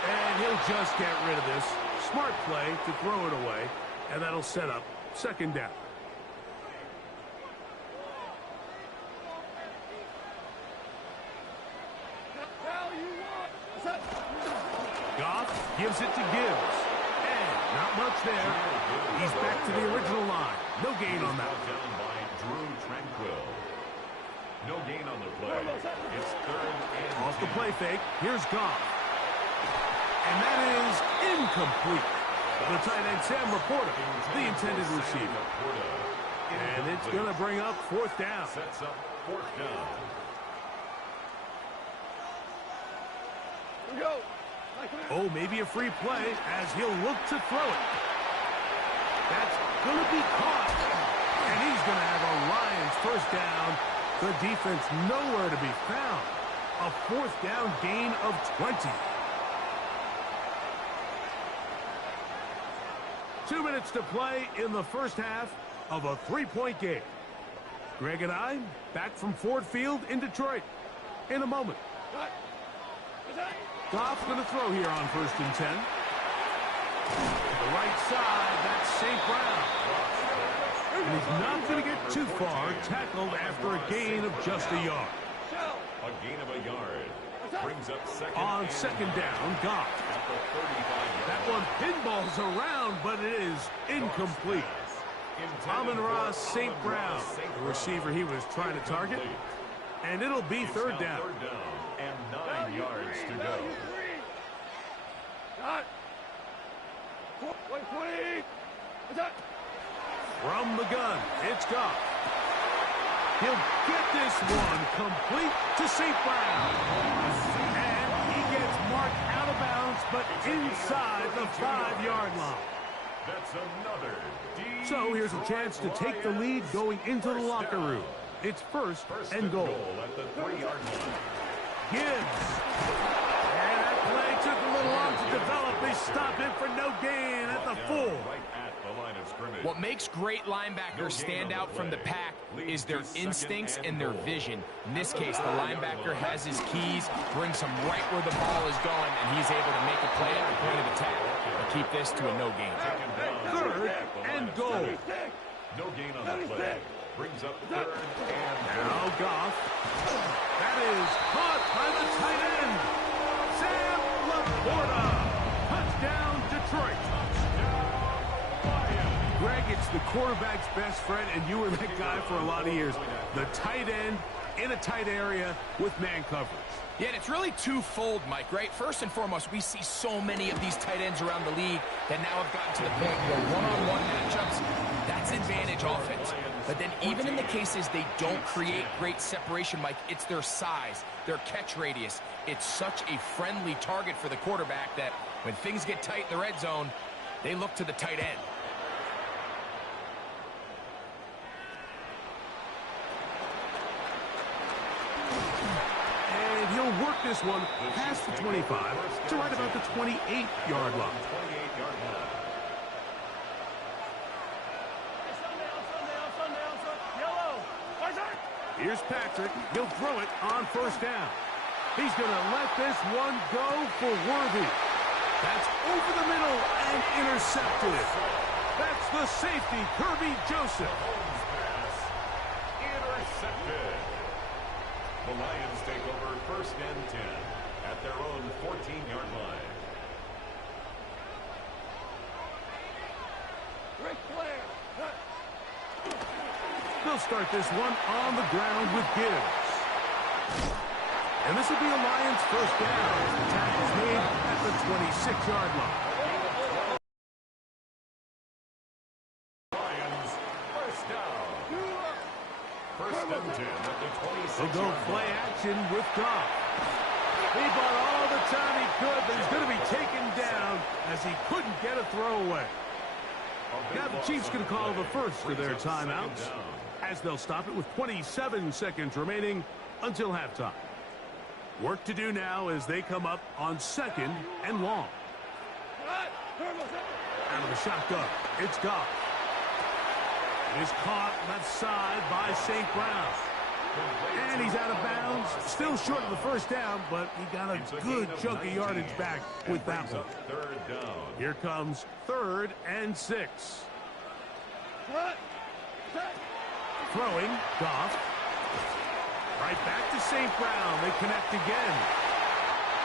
And he'll just get rid of this. Smart play to throw it away. And that'll set up second down. Goff gives it to Gibbs. And not much there. He's back to the original line. No gain on that. Down by Drew Tranquill. No gain on the play. It's 3rd and Off the 10. play fake. Here's Goff. And that is incomplete. The tight end, Sam Laporta, the intended receiver. And it's going to bring up fourth down. Sets up fourth down. Oh, maybe a free play as he'll look to throw it. That's going to be caught. And he's going to have a Lions first down. The defense nowhere to be found. A fourth down gain of 20. 2 minutes to play in the first half of a 3-point game. Greg and I back from Ford Field in Detroit in a moment. Goff's going to throw here on 1st and 10. To the right side, that's St. Brown. And he's not going to get too far, tackled after a gain of just a yard. A gain of a yard. Brings up second. On second down, Goff. That one pinballs around, but it is incomplete. Amon-Ra St. Brown, the receiver he was trying to target. And it'll be third down. And 9 yards to go. From the gun, it's Goff. He'll get this one complete to St. Brown. And he gets marked out of bounds, but inside the 5-yard line. That's another deep. So here's a chance to take the lead going into the locker room. It's first and goal. At the 3-yard line. Gibbs. And that play took a little long to develop. They stop him for no gain at the 4. Right at the line of scrimmage. What makes great linebackers stand out from the pack is their instincts and their vision. In this case, the linebacker has his keys, brings him right where the ball is going, and he's able to make a play at the point of attack and keep this to a no gain. Third and goal. No gain on the play. Brings up third and Now Goff. That is caught by the tight end. Sam Laporta. Touchdown, Detroit. Greg, it's the quarterback's best friend, and you were that guy for a lot of years. The tight end in a tight area with man coverage. Yeah, and it's really twofold, Mike, right? First and foremost, we see so many of these tight ends around the league that now have gotten to the point where one-on-one matchups, that's advantage offense. But then even in the cases they don't create great separation, Mike, it's their size, their catch radius. It's such a friendly target for the quarterback that when things get tight in the red zone, they look to the tight end. He'll work this one past the 25 to right about the 28-yard line. Here's Patrick. He'll throw it on first down. He's going to let this one go for Worthy. That's over the middle and intercepted. That's the safety, Kirby Joseph. intercepted. The Lions take over 1st and 10 at their own 14-yard line. They'll start this one on the ground with Gibbs. And this will be a Lions first down as the tackle's made at the 26-yard line. Lions first down. 1st and 10 at the 26-yard They'll go play action with Goff. He bought all the time he could, but he's going to be taken down as he couldn't get a throwaway. Now the Chiefs can call the first of their timeouts as they'll stop it with 27 seconds remaining until halftime. Work to do now as they come up on 2nd and long. Out of the shotgun, it's Goff. It is caught left side by St. Brown. And he's out of bounds. Still short of the first down, but he got a good chunk of yardage back with that one. 3rd down. Here comes 3rd and 6. Throwing, Goff. Right back to St. Brown. They connect again.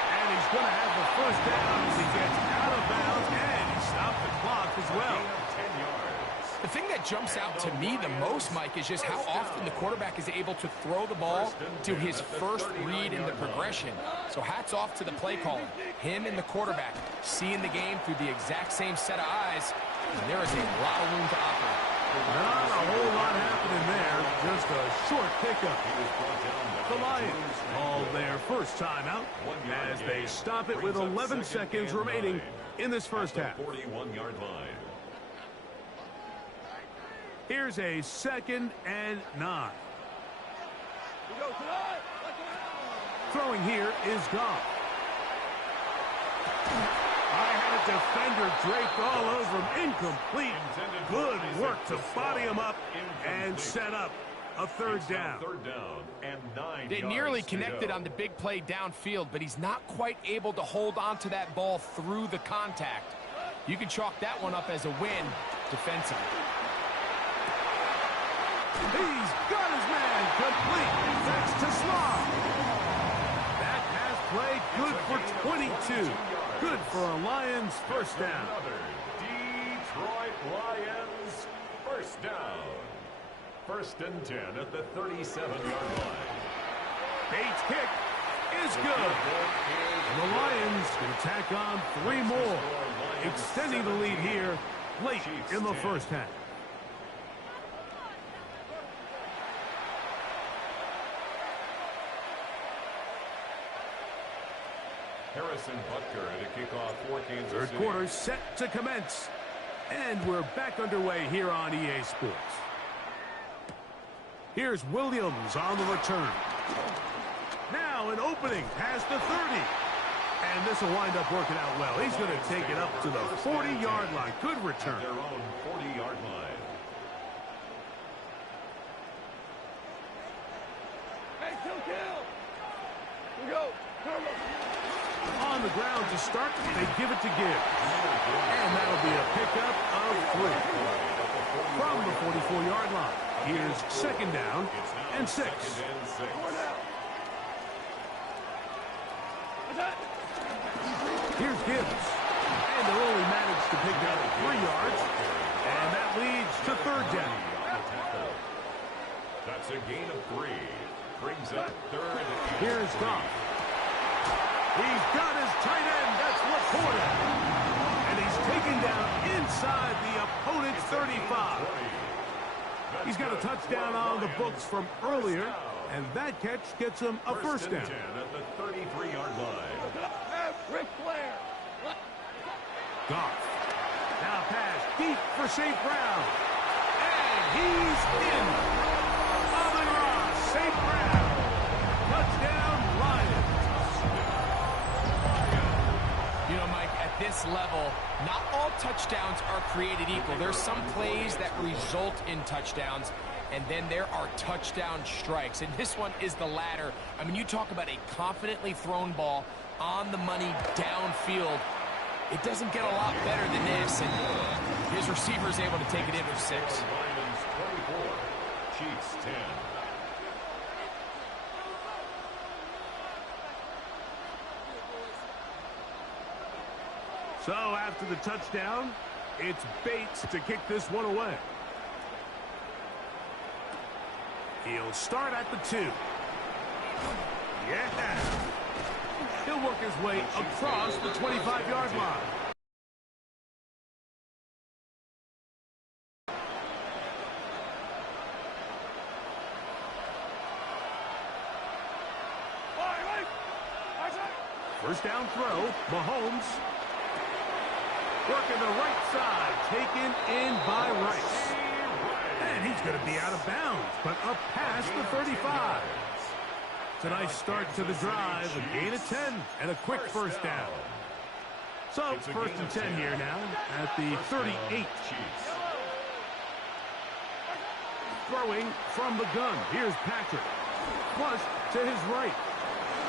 And he's going to have the first down as he gets out of bounds. And he stopped the clock as well. Gain of 10 yards. The thing that jumps out to me the most, Mike, is just how often the quarterback is able to throw the ball to his first read in the progression. So hats off to the play caller. Him and the quarterback seeing the game through the exact same set of eyes. And there is a lot of room to operate. Not a whole lot happening there. Just a short pickup. The Lions call their first timeout as they stop it with 11 seconds remaining in this first half. 41-yard line. Here's a 2nd and 9. Throwing here is Goff. I had a defender draped all over him. Incomplete. Good work to body him up and set up a third down. And 9 They nearly connected on the big play downfield, but he's not quite able to hold on to that ball through the contact. You can chalk that one up as a win defensively. He's got his man complete. That's to Slaw. That pass play good for 22. Good for a Lions first down. Another Detroit Lions first down. 1st and 10 at the 37-yard line. Bates' kick is good. And the Lions can tack on 3 more, extending the lead here late in the first half. Harrison Butker to kick off for Kansas Third City. quarter set to commence. And we're back underway here on EA Sports. Here's Williams on the return. Now an opening past the 30. And this will wind up working out well. He's going to take it up to the 40-yard line. Good return. Their own 40-yard line. Hey, kill. We go. On the ground to start, they give it to Gibbs. And that'll be a pickup of 3. From the 44-yard line, here's 2nd down and 6. Here's Gibbs. And they'll only manage to pick up 3 yards. And that leads to 3rd down. That's a gain of 3. Brings up 3rd. Here's Goff. He's got his tight end. That's reported. And he's taken down inside the opponent's 35. He's got a touchdown on the books from earlier, and that catch gets him a first down. 10 at the 33-yard line. Ric Flair. Goff. Now pass deep for St. Brown. And he's in. Amon-Ra, St. Brown. Touchdown, Lions. You know, Mike, at this level, not all touchdowns are created equal. There's some plays that result in touchdowns, and then there are touchdown strikes. And this one is the latter. I mean, you talk about a confidently thrown ball on the money downfield. It doesn't get a lot better than this, and his receiver is able to take it in for 6. Lions 24, Chiefs 10. So after the touchdown, it's Bates to kick this one away. He'll start at the 2. Yeah. He'll work his way across the 25-yard line. First down throw, Mahomes. Working the right side, taken in by Rice. And he's going to be out of bounds, but up past the 35. It's a nice start to the drive, a gain of 10, and a quick first down. So, 1st and 10 here now at the 38. Throwing from the gun. Here's Patrick. Flush to his right.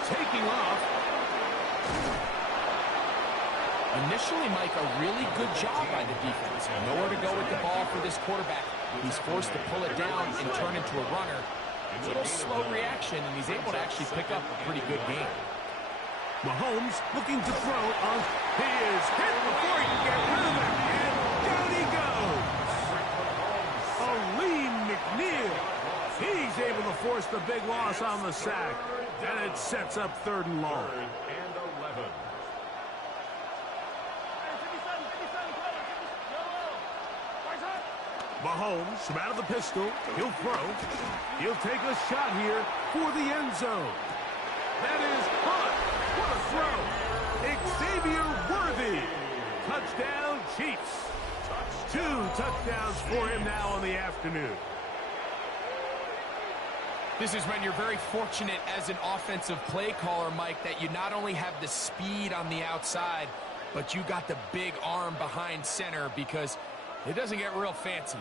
Taking off. Initially, Mike, a really good job by the defense. Nowhere to go with the ball for this quarterback. He's forced to pull it down and turn into a runner. A little slow reaction, and he's able to actually pick up a pretty good game. Mahomes looking to throw on. He is hit before he can get rid of it. And down he goes. McNeil. He's able to force the big loss on the sack, and it sets up 3rd and long. 3rd and 11. Mahomes from out of the pistol. He'll throw. He'll take a shot here for the end zone. That is Hunt. What a throw. Xavier Worthy. Touchdown, Chiefs. 2 touchdowns for him now on the afternoon. This is when you're very fortunate as an offensive play caller, Mike, that you not only have the speed on the outside, but you got the big arm behind center, because it doesn't get real fancy.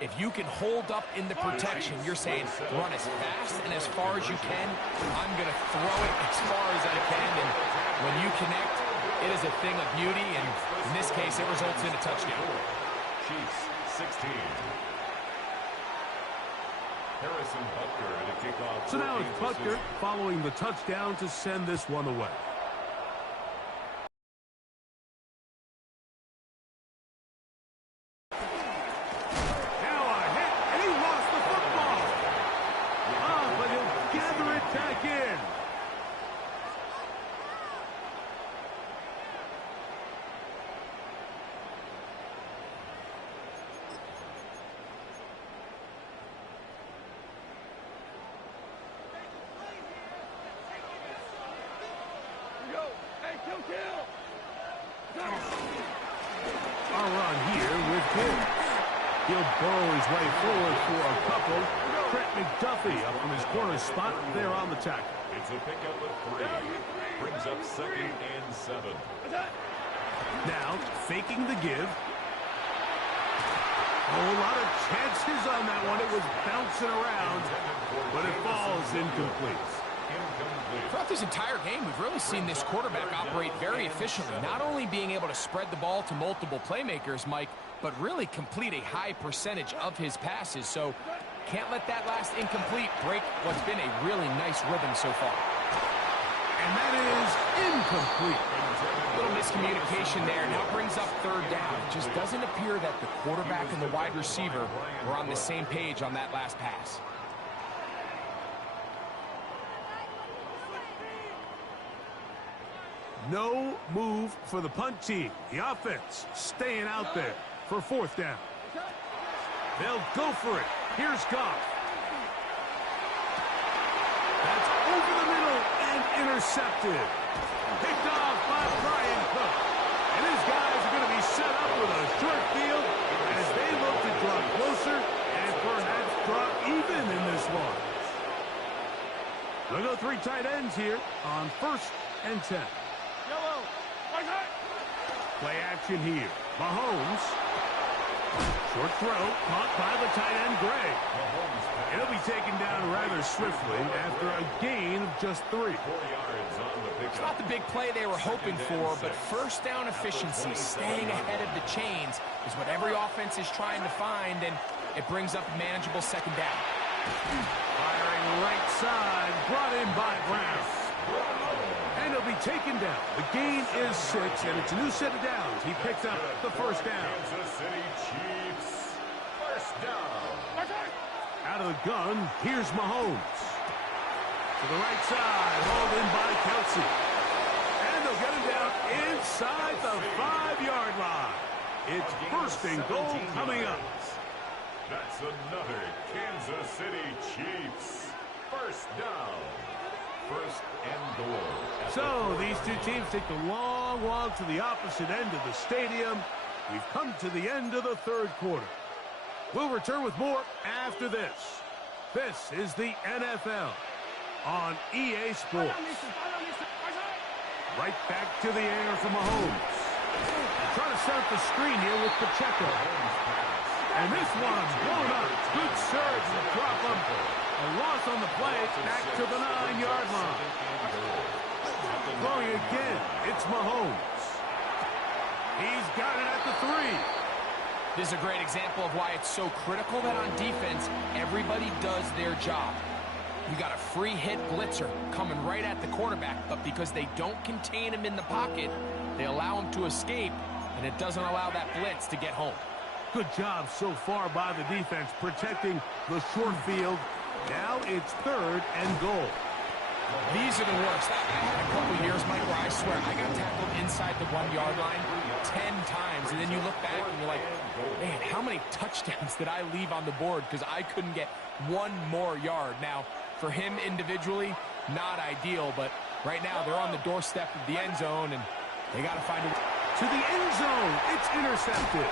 If you can hold up in the protection, you're saying run as fast and as far as you can. I'm going to throw it as far as I can, and when you connect, it is a thing of beauty, and in this case, it results in a touchdown. Chiefs 16. Harrison Butker at a kickoff. So now it's Butker following the touchdown to send this one away. Now a hit, and he lost the football. But he'll gather it back in. Our run here with Gibbs. He'll burrow his way forward for a couple. Trent McDuffie up from his corner spot there on the tackle. It's a pickup of 3. Brings up 2nd and 7. Now faking the give. A lot of chances on that one. It was bouncing around, but it falls incomplete. Throughout this entire game, we've really seen this quarterback operate very efficiently, not only being able to spread the ball to multiple playmakers, Mike, but really complete a high percentage of his passes. So can't let that last incomplete break what's been a really nice rhythm so far. And that is incomplete. A little miscommunication there. Now brings up 3rd down. It just doesn't appear that the quarterback and the wide receiver were on the same page on that last pass. No move for the punt team. The offense staying out there for 4th down. They'll go for it. Here's Goff. That's over the middle and intercepted. Picked off by Brian Cook. And his guys are going to be set up with a short field as they look to draw closer and perhaps draw even in this one. They'll go 3 tight ends here on 1st and 10. Play action here. Mahomes. Short throw, caught by the tight end, Gray. It'll be taken down rather swiftly after a gain of just 3. It's not the big play they were hoping for, but 1st down efficiency, staying ahead of the chains, is what every offense is trying to find, and it brings up a manageable 2nd down. Firing right side, brought in by Brown. And he'll be taken down. The gain is 6, and it's a new set of downs. He picked up the 1st down. Kansas City Chiefs. 1st down. Out of the gun, here's Mahomes. To the right side, hauled in by Kelsey. And they'll get him down inside the 5-yard line. It's 1st and goal coming up. That's another Kansas City Chiefs. 1st down. 1st and goal. So these 2 teams take the long walk to the opposite end of the stadium. We've come to the end of the 3rd quarter. We'll return with more after this. This is the NFL on EA Sports. Right back to the air for Mahomes. Trying to set up the screen here with Pacheco. And this one blown up. Good surge to drop him. A loss on the play, back to the 9-yard line. Throwing again, it's Mahomes. He's got it at the 3. This is a great example of why it's so critical that on defense, everybody does their job. You got a free hit blitzer coming right at the quarterback, but because they don't contain him in the pocket, they allow him to escape, and it doesn't allow that blitz to get home. Good job so far by the defense protecting the short field. Now it's 3rd and goal. These are the worst. I had a couple years, Mike, where I swear I got tackled inside the 1-yard line 10 times, and then you look back and you're like, man, how many touchdowns did I leave on the board because I couldn't get one more yard? Now, for him individually, not ideal, but right now they're on the doorstep of the end zone, and they got to find a... To the end zone, it's intercepted.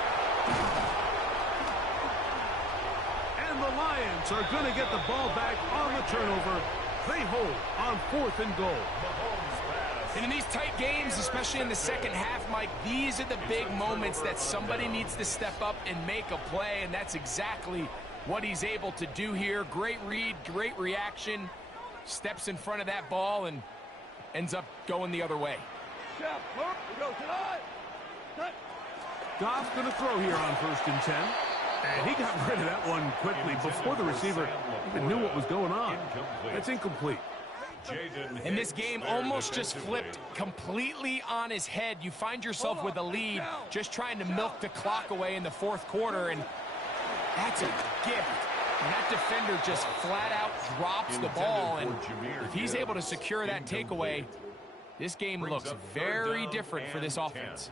And the Lions are going to get the ball back on the turnover. They hold on 4th and goal. And in these tight games, especially in the second half, Mike, these are the big moments that somebody needs to step up and make a play, and that's exactly what he's able to do here. Great read, great reaction, steps in front of that ball and ends up going the other way. Goff's going to throw here on 1st and 10. And he got rid of that one quickly before the receiver even knew what was going on. That's incomplete. And this game almost just flipped completely on his head. You find yourself with a lead, just trying to milk the clock away in the 4th quarter, and that's a gift. And that defender just flat out drops the ball, and if he's able to secure that takeaway, this game looks very different for this offense.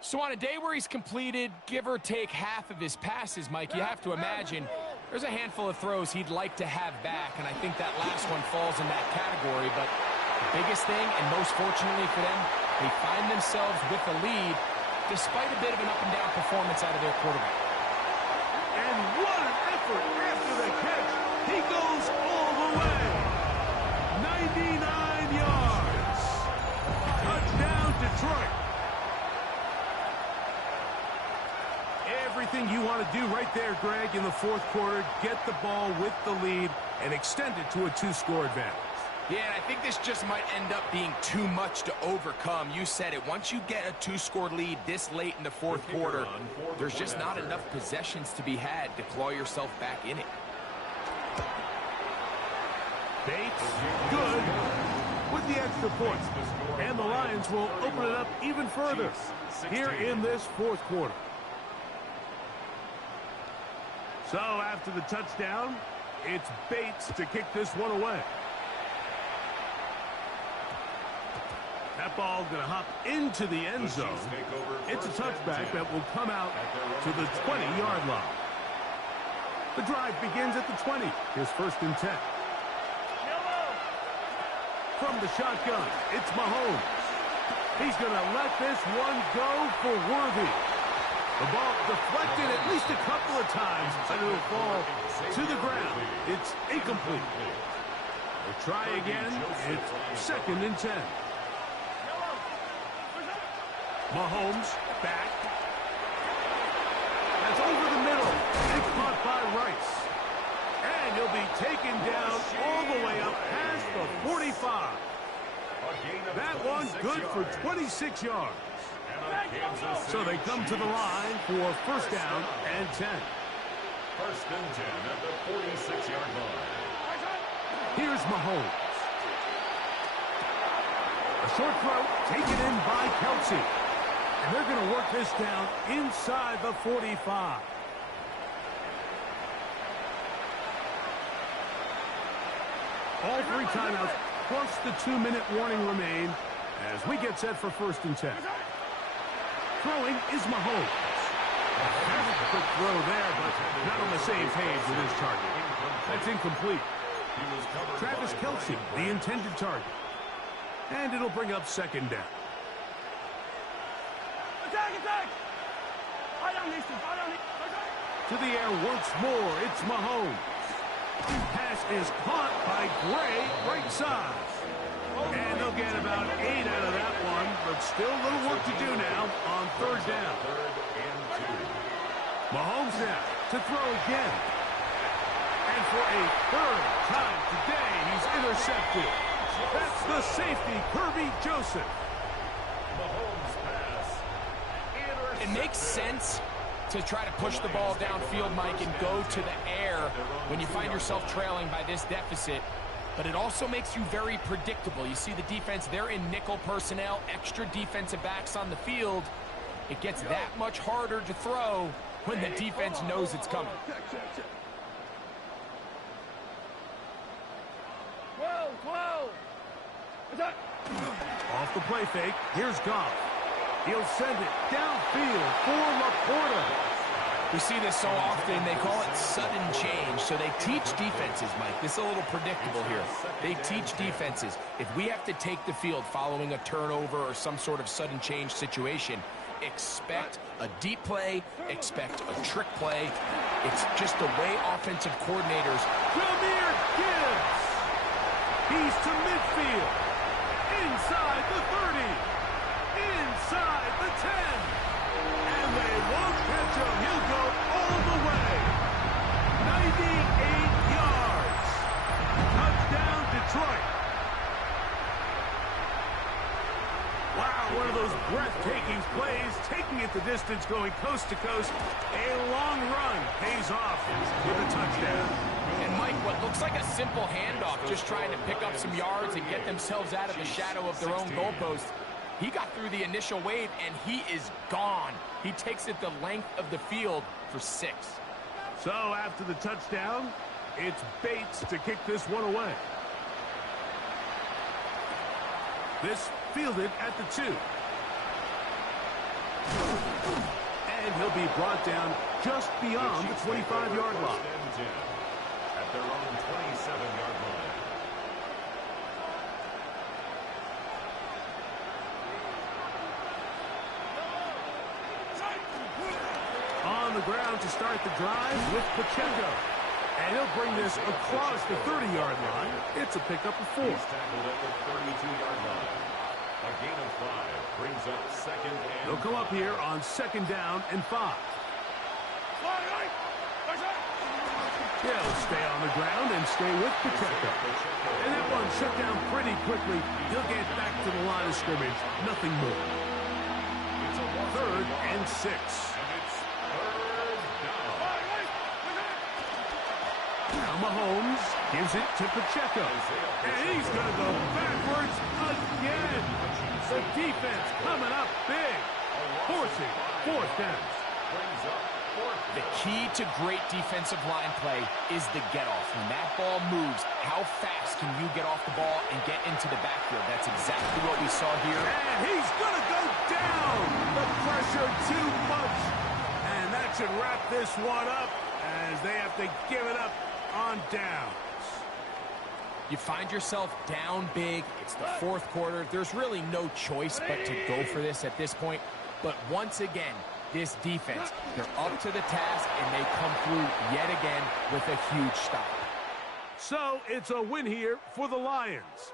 So on a day where he's completed, give or take half of his passes, Mike, you have to imagine there's a handful of throws he'd like to have back, and I think that last one falls in that category. But the biggest thing, and most fortunately for them, they find themselves with the lead despite a bit of an up-and-down performance out of their quarterback. And what an effort after the catch. He goes all the way. 99 yards. Touchdown, Detroit. Everything you want to do right there, Greg, in the 4th quarter, get the ball with the lead and extend it to a 2-score advantage. Yeah, and I think this just might end up being too much to overcome. You said it. Once you get a 2-score lead this late in the 4th quarter, there's just not enough possessions to be had to claw yourself back in it. Bates, good, with the extra point. And the Lions will open it up even further here in this 4th quarter. So after the touchdown, it's Bates to kick this one away. That ball going to hop into the end zone. It's a touchback that will come out to the 20-yard line. The drive begins at the 20. Here's 1st and 10. From the shotgun, it's Mahomes. He's going to let this one go for Worthy. The ball deflected at least a couple of times, and it'll fall to the ground. It's incomplete. We'll try again. It's 2nd and 10. Mahomes back. That's over the middle. It's caught by Rice. And he'll be taken down all the way up past the 45. That one good for 26 yards. So they come to the line for 1st down and 10. 1st and 10 at the 46-yard line. Here's Mahomes. A short throw taken in by Kelsey. And they're going to work this down inside the 45. All 3 timeouts plus the 2-minute warning remain as we get set for 1st and 10. Throwing is Mahomes. A quick throw there, but not on the same page with his target. That's incomplete. Travis Kelsey, the intended target. And it'll bring up 2nd down. Attack! To the air once more, it's Mahomes. Pass is caught by Gray, right side. And they'll get about 8 out of that one, but still a little work to do now on 3rd down. Mahomes now to throw again. And for a 3rd time today, he's intercepted. That's the safety, Kirby Joseph. Mahomes pass. It makes sense to try to push the ball downfield, Mike, and go to the air when you find yourself trailing by this deficit. But it also makes you very predictable. You see the defense, they're in nickel personnel, extra defensive backs on the field. It gets that much harder to throw when the defense knows it's coming. 12. Attack. Off the play fake, here's Goff. He'll send it downfield for Laporta. We see this so often, they call it sudden change. So they teach defenses, Mike. This is a little predictable here. They teach defenses, if we have to take the field following a turnover or some sort of sudden change situation, expect a deep play, expect a trick play. It's just the way offensive coordinators. Jameer Gibbs. He's to midfield. Inside the 30. Inside the 10. And they won't catch him. He'll go all the way. 98 yards. Touchdown, Detroit. Wow, one of those breathtaking plays, taking it the distance, going coast to coast. A long run pays off with a touchdown. And Mike, what looks like a simple handoff, just trying to pick up some yards and get themselves out of the shadow of their own goalpost. He got through the initial wave, and he is gone. He takes it the length of the field for 6. So after the touchdown, it's Bates to kick this one away. This fielded at the 2. And he'll be brought down just beyond the 25-yard line. At their own 27-yard line. On the ground to start the drive with Pacheco. And he'll bring this across the 30-yard line. It's a pickup of 4. He's tackled at the 32-yard line. A gain of 5 brings up second and They'll come up here on 2nd down and 5. He'll stay on the ground and stay with Pacheco. And that one shut down pretty quickly. He'll get back to the line of scrimmage. Nothing more. 3rd and 6. Now Mahomes gives it to Pacheco. And he's going to go backwards again. The defense coming up big. Forcing 4th down. The key to great defensive line play is the get-off. When that ball moves, how fast can you get off the ball and get into the backfield? That's exactly what we saw here. And he's going to go down. The pressure too much. And that should wrap this one up as they have to give it up on downs. You find yourself down big. It's the 4th quarter. There's really no choice but to go for this at this point. But once again, this defense, they're up to the task, and they come through yet again with a huge stop. So it's a win here for the Lions.